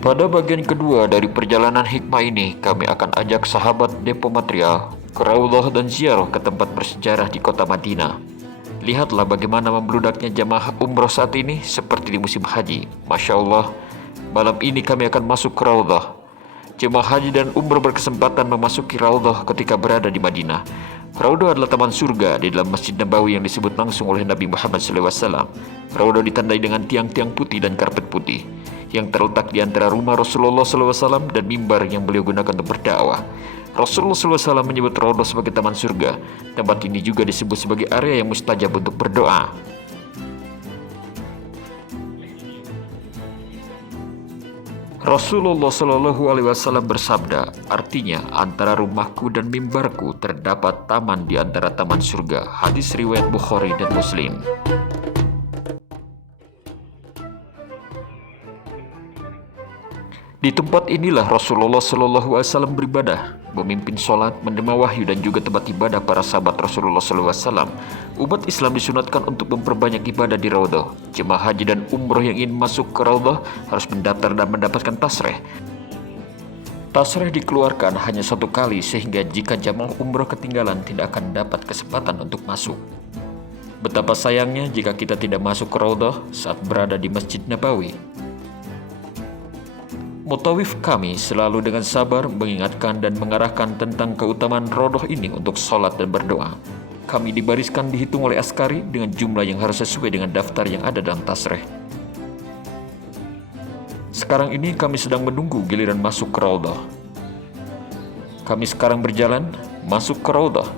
Pada bagian kedua dari perjalanan hikmah ini, kami akan ajak sahabat Depo Material ke Raudhah dan ziarah ke tempat bersejarah di kota Madinah. Lihatlah bagaimana membludaknya jamaah umroh saat ini seperti di musim haji. Masya Allah, malam ini kami akan masuk ke Raudhah. Jemaah haji dan umroh berkesempatan memasuki Raudhah ketika berada di Madinah. Raudhah adalah taman surga di dalam Masjid Nabawi yang disebut langsung oleh Nabi Muhammad SAW. Raudhah ditandai dengan tiang-tiang putih dan karpet putih yang terletak di antara rumah Rasulullah SAW dan mimbar yang beliau gunakan untuk berdakwah. Rasulullah SAW menyebut Raudhah sebagai taman surga. Tempat ini juga disebut sebagai area yang mustajab untuk berdoa. Rasulullah Shallallahu Alaihi Wasallam bersabda, artinya antara rumahku dan mimbarku terdapat taman di antara taman surga. Hadis riwayat Bukhari dan Muslim. Di tempat inilah Rasulullah Shallallahu Alaihi Wasallam beribadah, memimpin sholat, menerima wahyu dan juga tempat ibadah para sahabat Rasulullah Shallallahu Alaihi Wasallam. Umat Islam disunatkan untuk memperbanyak ibadah di Raudhah. Jemaah haji dan umroh yang ingin masuk ke Raudhah harus mendaftar dan mendapatkan tasreh. Tasreh dikeluarkan hanya satu kali sehingga jika jamaah umroh ketinggalan tidak akan dapat kesempatan untuk masuk. Betapa sayangnya jika kita tidak masuk ke Raudhah saat berada di Masjid Nabawi. Mutawif kami selalu dengan sabar mengingatkan dan mengarahkan tentang keutamaan Raudhah ini untuk sholat dan berdoa. Kami dibariskan dihitung oleh askari dengan jumlah yang harus sesuai dengan daftar yang ada dalam tasreh. Sekarang ini kami sedang menunggu giliran masuk ke Raudhah. Kami sekarang berjalan masuk ke Raudhah.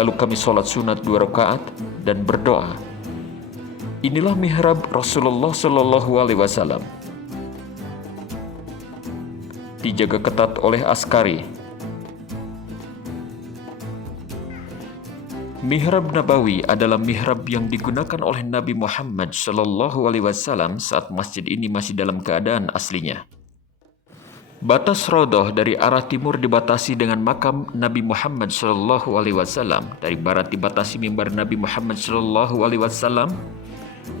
Lalu kami sholat sunat 2 rakaat dan berdoa. Inilah mihrab Rasulullah Shallallahu Alaihi Wasallam. Dijaga ketat oleh askari. Mihrab Nabawi adalah mihrab yang digunakan oleh Nabi Muhammad Shallallahu Alaihi Wasallam saat masjid ini masih dalam keadaan aslinya. Batas Raudhah dari arah timur dibatasi dengan makam Nabi Muhammad Shallallahu Alaihi Wasallam. Dari barat dibatasi mimbar Nabi Muhammad Shallallahu Alaihi Wasallam.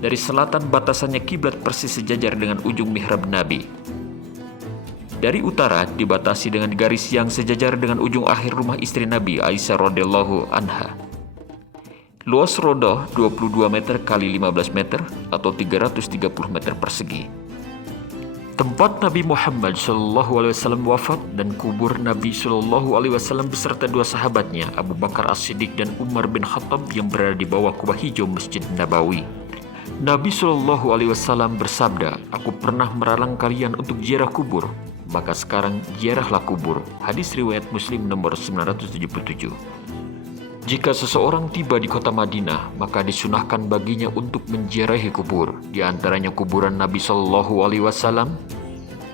Dari selatan batasannya kiblat persis sejajar dengan ujung mihrab Nabi. Dari utara dibatasi dengan garis yang sejajar dengan ujung akhir rumah istri Nabi Aisyah radhiyallahu anha. Luas Raudhah 22 meter kali 15 meter atau 330 meter persegi. Tempat Nabi Muhammad SAW wafat dan kubur Nabi SAW beserta 2 sahabatnya Abu Bakar As-Siddiq dan Umar bin Khattab yang berada di bawah kubah hijau Masjid Nabawi. Nabi SAW bersabda, "Aku pernah melarang kalian untuk ziarah kubur, maka sekarang ziarahlah kubur." Hadis riwayat Muslim nomor 977. Jika seseorang tiba di kota Madinah, maka disunahkan baginya untuk menziarahi kubur, di antaranya kuburan Nabi Shallallahu Alaihi Wasallam,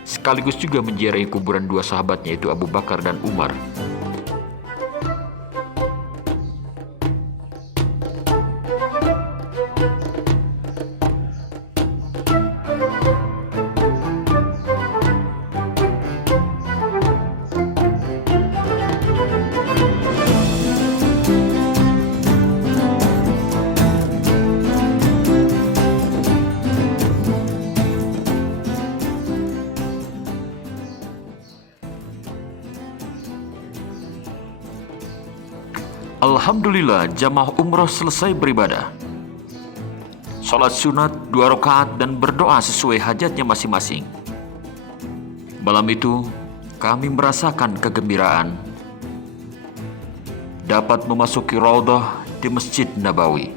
sekaligus juga menziarahi kuburan 2 sahabatnya yaitu Abu Bakar dan Umar. Alhamdulillah, jamaah umroh selesai beribadah. Sholat sunat 2 rakaat dan berdoa sesuai hajatnya masing-masing. Malam itu, kami merasakan kegembiraan dapat memasuki Raudhah di Masjid Nabawi.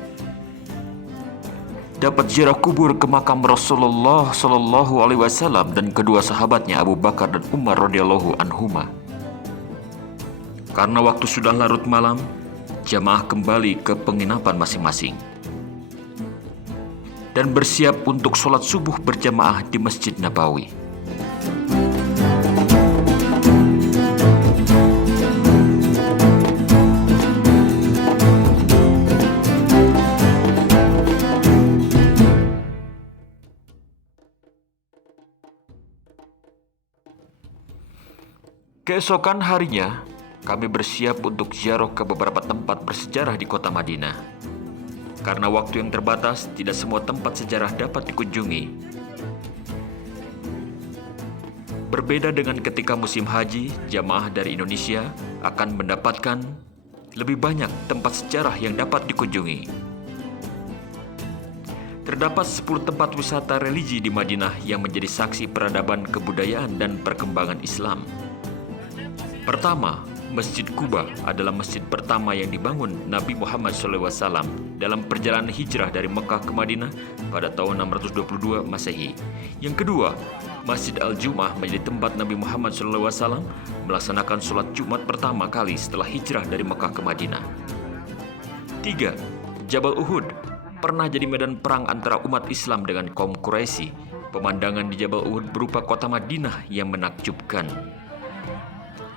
Dapat ziarah kubur ke makam Rasulullah Shallallahu Alaihi Wasallam dan kedua sahabatnya Abu Bakar dan Umar radhiyallahu anhuma. Karena waktu sudah larut malam, jamaah kembali ke penginapan masing-masing dan bersiap untuk sholat subuh berjamaah di Masjid Nabawi. Keesokan harinya, kami bersiap untuk ziarah ke beberapa tempat bersejarah di kota Madinah. Karena waktu yang terbatas, tidak semua tempat sejarah dapat dikunjungi. Berbeda dengan ketika musim haji, jamaah dari Indonesia akan mendapatkan lebih banyak tempat sejarah yang dapat dikunjungi. Terdapat 10 tempat wisata religi di Madinah yang menjadi saksi peradaban, kebudayaan, dan perkembangan Islam. Pertama, Masjid Quba adalah masjid pertama yang dibangun Nabi Muhammad SAW dalam perjalanan hijrah dari Mekah ke Madinah pada tahun 622 Masehi. Yang kedua, Masjid Al-Jum'ah menjadi tempat Nabi Muhammad SAW melaksanakan sholat Jumat pertama kali setelah hijrah dari Mekah ke Madinah. Tiga, Jabal Uhud pernah jadi medan perang antara umat Islam dengan kaum Quraisy. Pemandangan di Jabal Uhud berupa kota Madinah yang menakjubkan.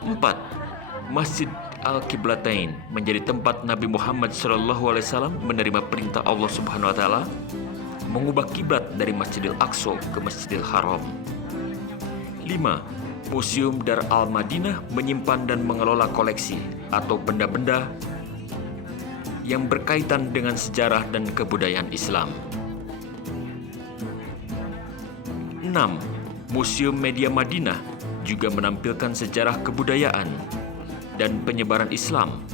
4. Masjid Al-Qiblatain menjadi tempat Nabi Muhammad SAW menerima perintah Allah Subhanahu wa taala mengubah kiblat dari Masjidil Aqsa ke Masjidil Haram. 5. Museum Dar Al-Madinah menyimpan dan mengelola koleksi atau benda-benda yang berkaitan dengan sejarah dan kebudayaan Islam. 6. Museum Media Madinah juga menampilkan sejarah kebudayaan dan penyebaran Islam.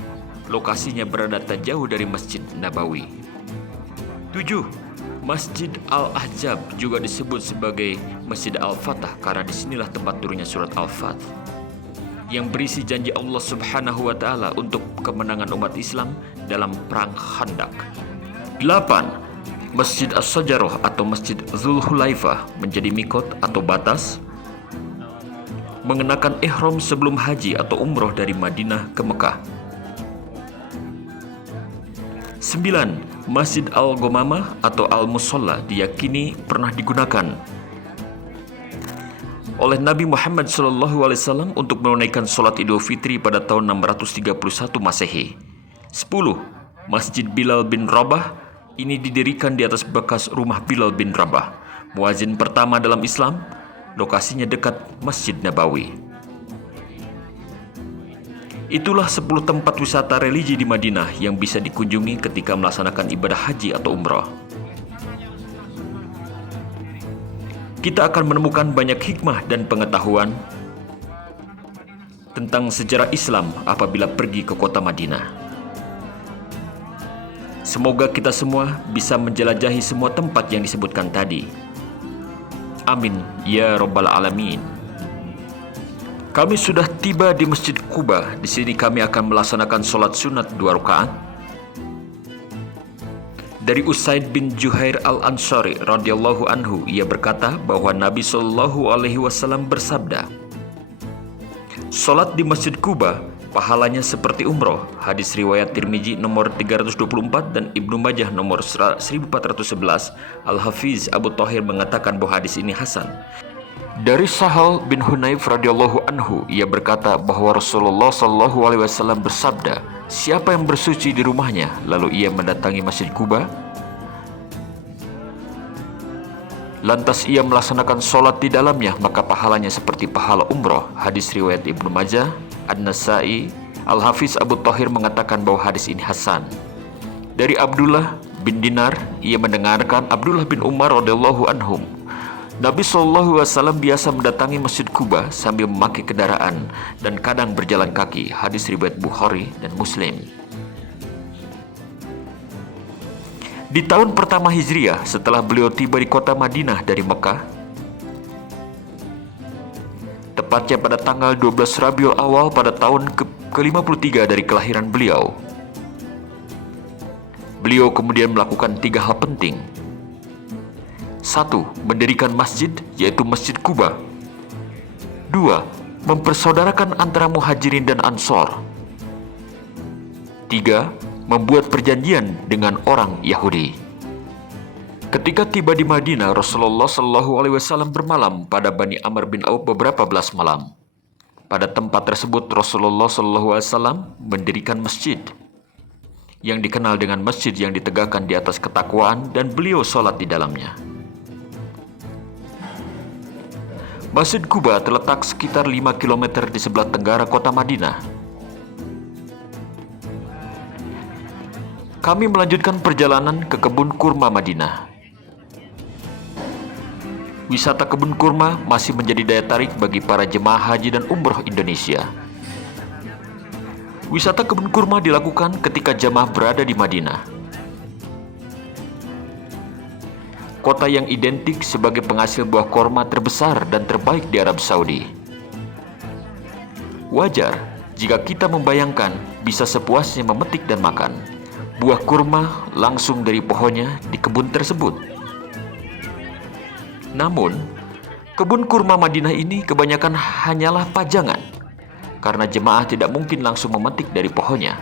Lokasinya berada tak jauh dari Masjid Nabawi. 7. Masjid Al-Ahzab juga disebut sebagai Masjid Al-Fatah karena disinilah tempat turunnya surat Al-Fath yang berisi janji Allah Subhanahu wa taala untuk kemenangan umat Islam dalam perang Khandaq. 8. Masjid As-Sajarah atau Masjid Dzulhulaifah menjadi mikot atau batas mengenakan ihram sebelum haji atau umroh dari Madinah ke Mekah. 9. Masjid Al-Ghamamah atau Al-Musalla diyakini pernah digunakan oleh Nabi Muhammad SAW untuk menunaikan sholat Idul Fitri pada tahun 631 Masehi. 10. Masjid Bilal bin Rabah ini didirikan di atas bekas rumah Bilal bin Rabah, muazin pertama dalam Islam. Lokasinya dekat Masjid Nabawi. Itulah 10 tempat wisata religi di Madinah yang bisa dikunjungi ketika melaksanakan ibadah haji atau umrah. Kita akan menemukan banyak hikmah dan pengetahuan tentang sejarah Islam apabila pergi ke kota Madinah. Semoga kita semua bisa menjelajahi semua tempat yang disebutkan tadi. Amin ya rabbal alamin. Kami sudah tiba di Masjid Quba. Di sini kami akan melaksanakan sholat sunat 2 rakaat. Dari Usaid bin Juhair al-Ansari radhiyallahu anhu, ia berkata bahwa Nabi SAW bersabda, "Sholat di Masjid Quba pahalanya seperti umroh." Hadis riwayat Tirmizi nomor 324 dan Ibnu Majah nomor 1411. Al-Hafiz Abu Thahir mengatakan bahwa hadis ini hasan. Dari Sahal bin Hunayf radhiyallahu anhu, ia berkata bahwa Rasulullah SAW bersabda, "Siapa yang bersuci di rumahnya lalu ia mendatangi Masjid Quba, lantas ia melaksanakan sholat di dalamnya, maka pahalanya seperti pahala umroh." Hadis riwayat Ibnu Majah, An-Nasai. Al-Hafiz Abu Thahir mengatakan bahwa hadis ini hasan. Dari Abdullah bin Dinar, ia mendengarkan Abdullah bin Umar radhiyallahu anhum, Nabi SAW biasa mendatangi Masjid Quba sambil memakai kendaraan dan kadang berjalan kaki. Hadis riwayat Bukhari dan Muslim. Di tahun pertama Hijriah, setelah beliau tiba di kota Madinah dari Mekah, tepatnya pada tanggal 12 Rabiul Awal pada tahun ke-53 dari kelahiran beliau, beliau kemudian melakukan 3 hal penting. 1. Mendirikan masjid, yaitu Masjid Quba. 2. Mempersaudarakan antara muhajirin dan ansor. 3. Membuat perjanjian dengan orang Yahudi. Ketika tiba di Madinah, Rasulullah SAW bermalam pada Bani Amr bin Auf beberapa belas malam. Pada tempat tersebut Rasulullah SAW mendirikan masjid yang dikenal dengan masjid yang ditegakkan di atas ketakwaan, dan beliau sholat di dalamnya. Masjid Quba terletak sekitar 5 km di sebelah tenggara kota Madinah. Kami melanjutkan perjalanan ke kebun kurma Madinah. wisata kebun kurma masih menjadi daya tarik bagi para jemaah haji dan umroh Indonesia. Wisata kebun kurma dilakukan ketika jemaah berada di Madinah, kota yang identik sebagai penghasil buah kurma terbesar dan terbaik di Arab Saudi. Wajar jika kita membayangkan bisa sepuasnya memetik dan makan buah kurma langsung dari pohonnya di kebun tersebut. Namun, kebun kurma Madinah ini kebanyakan hanyalah pajangan, karena jemaah tidak mungkin langsung memetik dari pohonnya.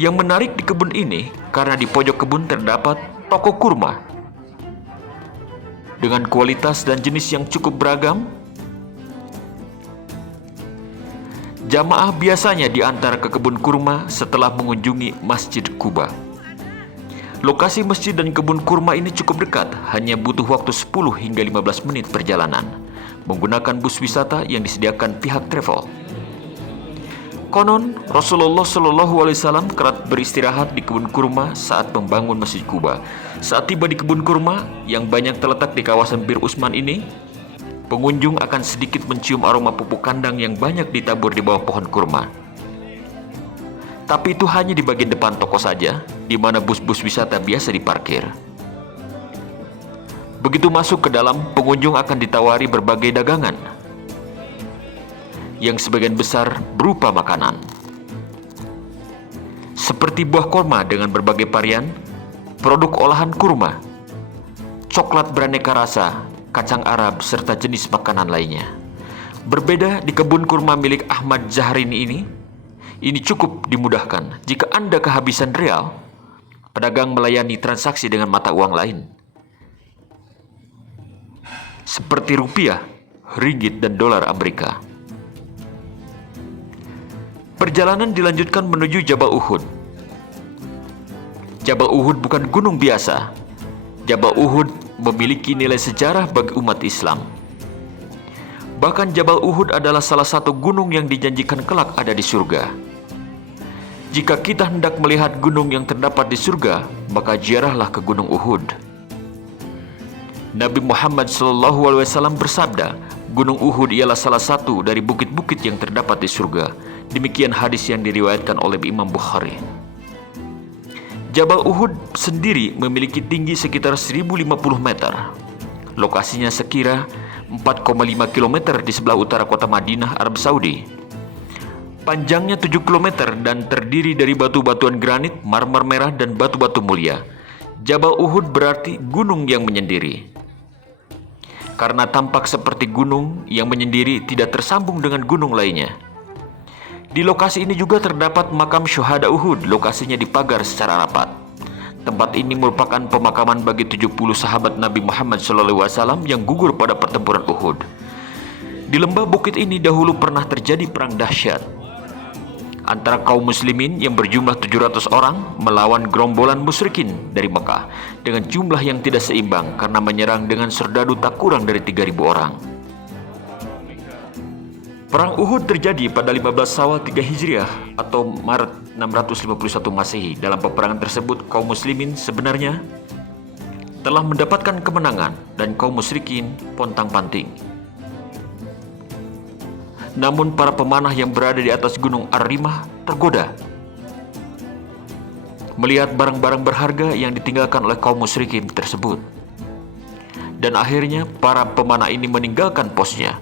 Yang menarik di kebun ini, karena di pojok kebun terdapat toko kurma. Dengan kualitas dan jenis yang cukup beragam, jamaah biasanya diantar ke kebun kurma setelah mengunjungi Masjid Quba. Lokasi masjid dan kebun kurma ini cukup dekat, hanya butuh waktu 10 hingga 15 menit perjalanan, menggunakan bus wisata yang disediakan pihak travel. Konon, Rasulullah SAW kerap beristirahat di kebun kurma saat membangun Masjid Quba. Saat tiba di kebun kurma yang banyak terletak di kawasan Bir Usman ini, pengunjung akan sedikit mencium aroma pupuk kandang yang banyak ditabur di bawah pohon kurma. Tapi itu hanya di bagian depan toko saja, di mana bus-bus wisata biasa diparkir. Begitu masuk ke dalam, pengunjung akan ditawari berbagai dagangan, yang sebagian besar berupa makanan. Seperti buah kurma dengan berbagai varian, produk olahan kurma, coklat beraneka rasa, kacang Arab, serta jenis makanan lainnya. Berbeda di kebun kurma milik Ahmad Zahrini ini cukup dimudahkan. Jika Anda kehabisan real, pedagang melayani transaksi dengan mata uang lain, seperti rupiah, ringgit, dan dolar Amerika. Perjalanan dilanjutkan menuju Jabal Uhud. Jabal Uhud bukan gunung biasa. Jabal Uhud memiliki nilai sejarah bagi umat Islam. Bahkan Jabal Uhud adalah salah satu gunung yang dijanjikan kelak ada di surga. Jika kita hendak melihat gunung yang terdapat di surga, maka ziarahlah ke Gunung Uhud. Nabi Muhammad SAW bersabda, Gunung Uhud ialah salah satu dari bukit-bukit yang terdapat di surga. Demikian hadis yang diriwayatkan oleh Imam Bukhari. Jabal Uhud sendiri memiliki tinggi sekitar 1050 meter. Lokasinya sekira 4,5 km di sebelah utara kota Madinah, Arab Saudi. Panjangnya 7 km dan terdiri dari batu-batuan granit, marmer merah, dan batu-batu mulia. Jabal Uhud berarti gunung yang menyendiri. Karena tampak seperti gunung yang menyendiri tidak tersambung dengan gunung lainnya. Di lokasi ini juga terdapat makam syuhada Uhud, lokasinya dipagar secara rapat. Tempat ini merupakan pemakaman bagi 70 sahabat Nabi Muhammad SAW yang gugur pada pertempuran Uhud. Di lembah bukit ini dahulu pernah terjadi perang dahsyat antara kaum muslimin yang berjumlah 700 orang melawan gerombolan musyrikin dari Mekah dengan jumlah yang tidak seimbang karena menyerang dengan serdadu tak kurang dari 3.000 orang. Perang Uhud terjadi pada 15 Syawal 3 Hijriah atau Maret 651 Masehi. Dalam peperangan tersebut, kaum muslimin sebenarnya telah mendapatkan kemenangan dan kaum musyrikin pontang-panting. Namun para pemanah yang berada di atas gunung Ar-Rimah tergoda melihat barang-barang berharga yang ditinggalkan oleh kaum musyrikin tersebut. Dan akhirnya para pemanah ini meninggalkan posnya.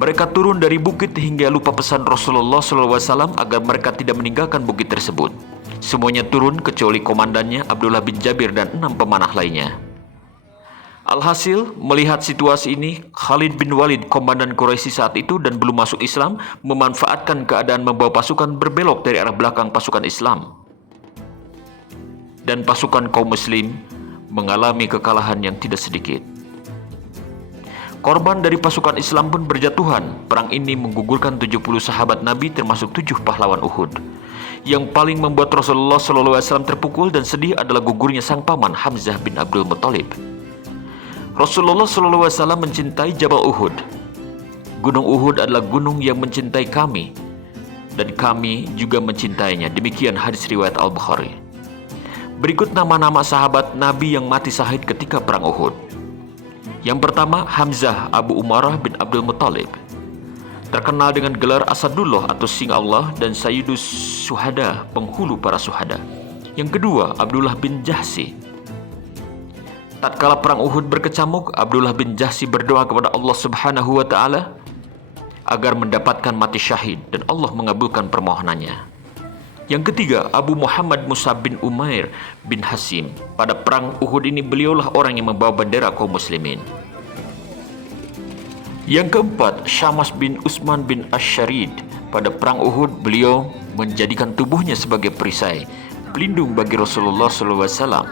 Mereka turun dari bukit hingga lupa pesan Rasulullah SAW agar mereka tidak meninggalkan bukit tersebut. Semuanya turun kecuali komandannya Abdullah bin Jabir dan 6 pemanah lainnya. Alhasil, melihat situasi ini, Khalid bin Walid, komandan Quraisy saat itu dan belum masuk Islam, memanfaatkan keadaan membawa pasukan berbelok dari arah belakang pasukan Islam. Dan pasukan kaum muslim mengalami kekalahan yang tidak sedikit. Korban dari pasukan Islam pun berjatuhan. Perang ini menggugurkan 70 sahabat Nabi termasuk 7 pahlawan Uhud. Yang paling membuat Rasulullah SAW terpukul dan sedih adalah gugurnya sang paman Hamzah bin Abdul Muttalib. Rasulullah SAW mencintai Jabal Uhud. Gunung Uhud adalah gunung yang mencintai kami, dan kami juga mencintainya. Demikian hadis riwayat Al-Bukhari. Berikut nama-nama sahabat Nabi yang mati syahid ketika perang Uhud. Yang pertama, Hamzah Abu Umarah bin Abdul Muttalib, terkenal dengan gelar Asadullah atau Singa Allah dan Sayyidus Syuhada, penghulu para syuhada. Yang kedua, Abdullah bin Jahsy. Tatkala perang Uhud berkecamuk, Abdullah bin Jahsy berdoa kepada Allah Subhanahu wa taala agar mendapatkan mati syahid dan Allah mengabulkan permohonannya. Yang ketiga, Abu Muhammad Mus'ab bin Umair bin Hasim. Pada perang Uhud ini beliaulah orang yang membawa bendera kaum muslimin. Yang keempat, Syamas bin Utsman bin Asy-Syarid. Pada perang Uhud beliau menjadikan tubuhnya sebagai perisai pelindung bagi Rasulullah SAW.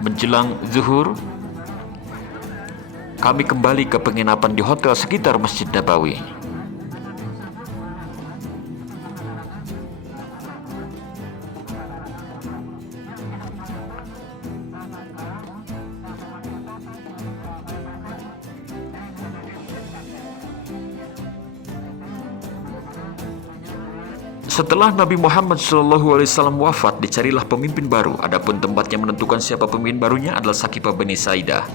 Menjelang zuhur, kami kembali ke penginapan di hotel sekitar Masjid Nabawi. Setelah Nabi Muhammad SAW wafat, dicarilah pemimpin baru. Adapun tempat yang menentukan siapa pemimpin barunya adalah Saqifah Bani Sa'idah.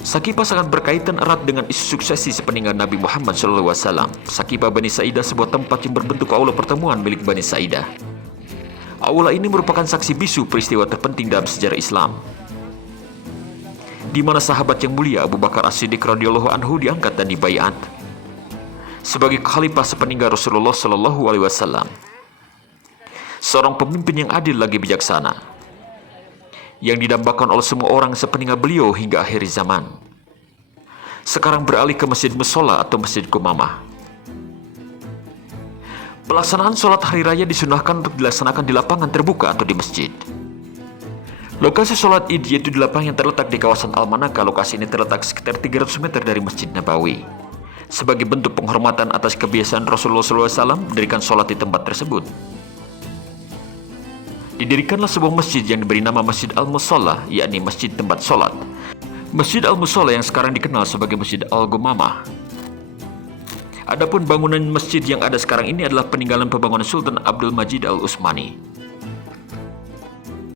Saqifah sangat berkaitan erat dengan isu suksesi sepeninggal Nabi Muhammad SAW. Saqifah Bani Sa'idah sebuah tempat yang berbentuk aula pertemuan milik Bani Sa'idah. Aula ini merupakan saksi bisu peristiwa terpenting dalam sejarah Islam, di mana sahabat yang mulia Abu Bakar As-Siddiq radhiyallahu anhu diangkat dan dibaiat sebagai khalifah sepeninggal Rasulullah Shallallahu Alaihi Wasallam. Seorang pemimpin yang adil lagi bijaksana, yang didambakan oleh semua orang sepeninggal beliau hingga akhir zaman. Sekarang beralih ke Masjid Musola atau Masjid Qumamah. Pelaksanaan sholat hari raya disunahkan untuk dilaksanakan di lapangan terbuka atau di masjid. Lokasi sholat id yaitu di lapangan yang terletak di kawasan Al-Manaka. Lokasi ini terletak sekitar 300 meter dari Masjid Nabawi. Sebagai bentuk penghormatan atas kebiasaan Rasulullah SAW mendirikan sholat di tempat tersebut. Didirikanlah sebuah masjid yang diberi nama Masjid Al-Musola, yakni masjid tempat sholat. Masjid Al-Musola yang sekarang dikenal sebagai Masjid Al-Qumamah. Adapun bangunan masjid yang ada sekarang ini adalah peninggalan pembangunan Sultan Abdul Majid Al-Utsmani.